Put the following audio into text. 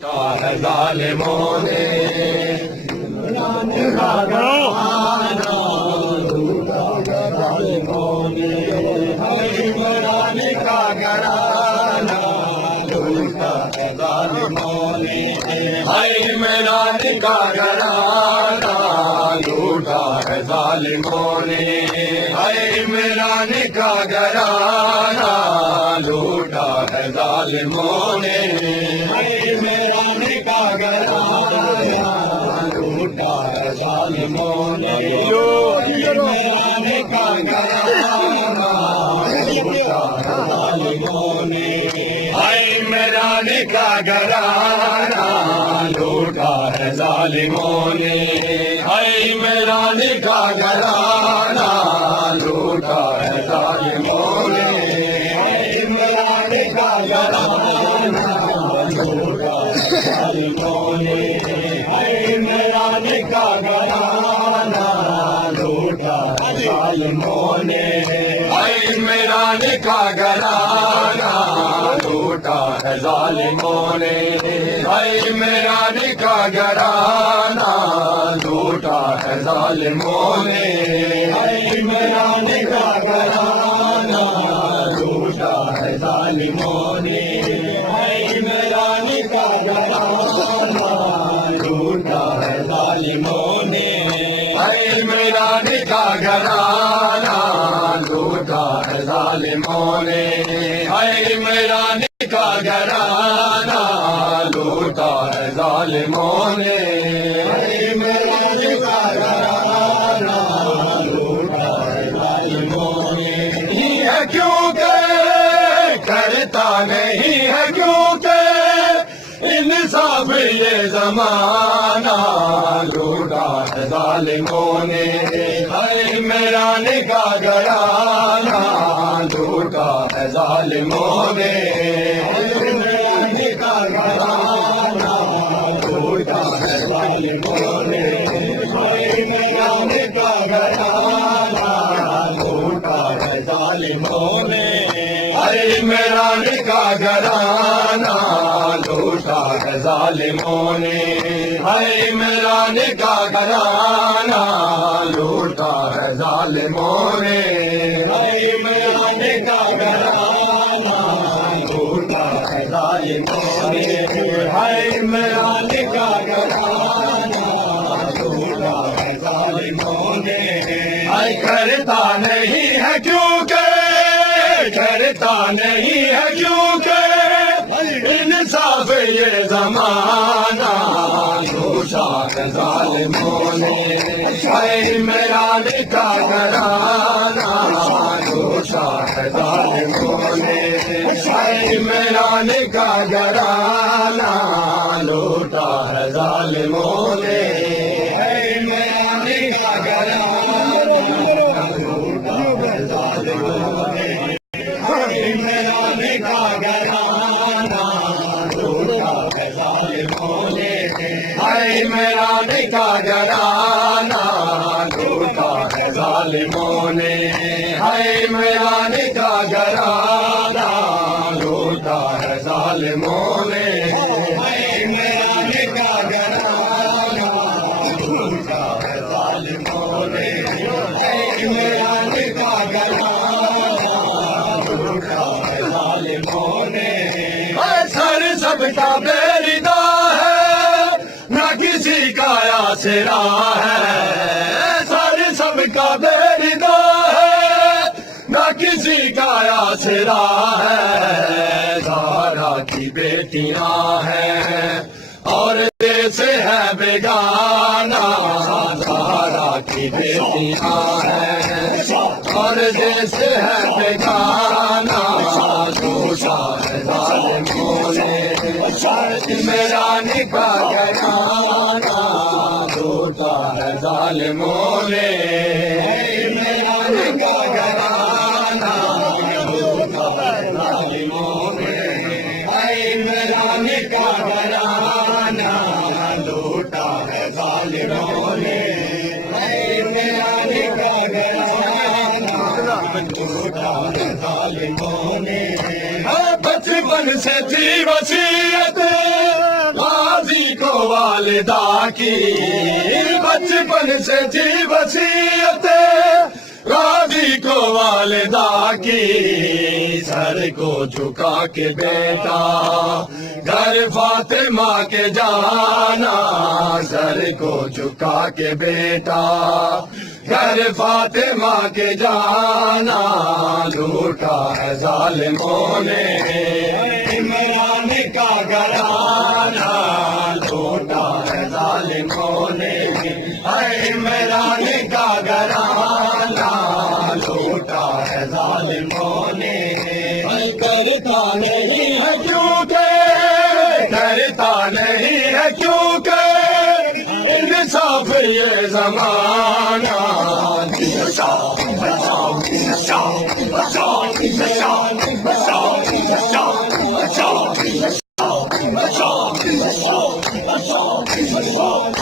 ہے ظالموں نے عمران کا گھرانہ لوٹا ہے ظالموں نے، عمران کا گھرانہ لوٹا ہے ظالموں نے، عمران کا گھرانہ لوٹا ہے ظالموں نے، عمران کا گھرانہ لوٹا ہے ظالموں نے، عمران کا گھرانہ لوٹا ہے ظالموں نے، عمران کا گھرانہ لوٹا ہے ظالموں نے، عمران کا گھرانہ لوٹا ہے ظالموں نے، عمران کا گھرانہ لوٹا ہے ظالموں نے، عمران کا گھرانہ لوٹا ہے ظالموں نے، عمران کا گھرانہ لوٹا ہے ظالموں نے، عمران کا گھرانہ لوٹا ہے ظالموں نے، عمران کا گھرانہ لوٹا ہے ظالموں نے، عمران کا گھرانہ لوٹا ہے ظالموں نے، عمران کا گھرانہ لوٹا ہے ظالموں نے، عمران کا گھرانہ لوٹا ہے ظالموں نے، عمران کا گھرانہ لوٹا ہے ظالموں نے، عمران کا گھرانہ لوٹا ہے ظالموں نے، نہیں ہے کیونکہ کرتا نہیں ہے کیونکہ انصاف یہ زمانہ لوٹا ہے ظالموں نے، عمران کا گھرانہ لوٹا ہے ظالموں نے، عمران کا گھرانہ لوٹا ہے ظالموں نے، عمران کا گھرانہ لوٹا ہے ظالموں نے، عمران کا گھرانہ لوٹا ہے ظالموں نے، عمران کا گھرانہ لوٹا ہے ظالموں نے، عمران کا گھرانہ لوٹا ہے ظالموں نے، عمران کا گھرانہ لوٹا ہے ظالموں نے، کرتا نہیں ہے کیونکہ کرتا نہیں ہے کیونکہ انصاف یہ زمانہ لوٹا ہے ظالموں نے، عمران کا گھرانہ لوٹا ہے ظالموں نے، عمران کا گھرانہ لوٹا ہے ظالموں نے، عمران کا گھرانہ لوٹا ہے ظالموں نے، عمران کا گھرانہ لوٹا ہے ظالموں نے، عمران کا گھرانہ لوٹا ہے ظالموں نے، عمران کا گھرانہ لوٹا ہے ظالموں نے، عمران کا گھرانہ لوٹا ہے ظالموں نے، عمران کا گھرانہ لوٹا ہے ظالموں نے، سر سب کا بیردہ ہے نہ کسی کا آسرا ہے، سر سب کا بیردہ ہے نہ کسی کا آسرا ہے، زہرا کی بیٹیاں ہیں اور دیس ہے بیگانہ، زہرا کی بیٹیاں ہیں اور دیس ہے بیگانہ، لوٹا ہے ظالموں نے، عمران کا گھرانہ لوٹا ہے ظالموں نے، عمران کا گھرانہ لوٹا ہے ظالموں نے، عمران کا گھرانہ لوٹا ہے ظالموں نے، عمران کا گھرانہ لوٹا ہے ظالموں نے، بچپن سے تھی وصیت والدہ کی بچپن سے تھی وصیت راضی کو والدہ کی سر کو جھکا کے بیٹا گھر فاطمہ کے جانا سر کو جھکا کے بیٹا گھر فاطمہ کے جانا لوٹا ہے ظالموں نے عمران کا گھرانہ لوٹا ہے ظالموں نے عمران کا گھرانہ لوٹا ہے ظالموں نے کرتا نہیں ہے کیونکہ کرتا نہیں ہے کیونکہ انصاف یہ زمانہ بچاؤ بچاؤ بچاؤ بچاؤ بچاؤ بچاؤ بچاؤ بچاؤ بچاؤ بچاؤ بچاؤ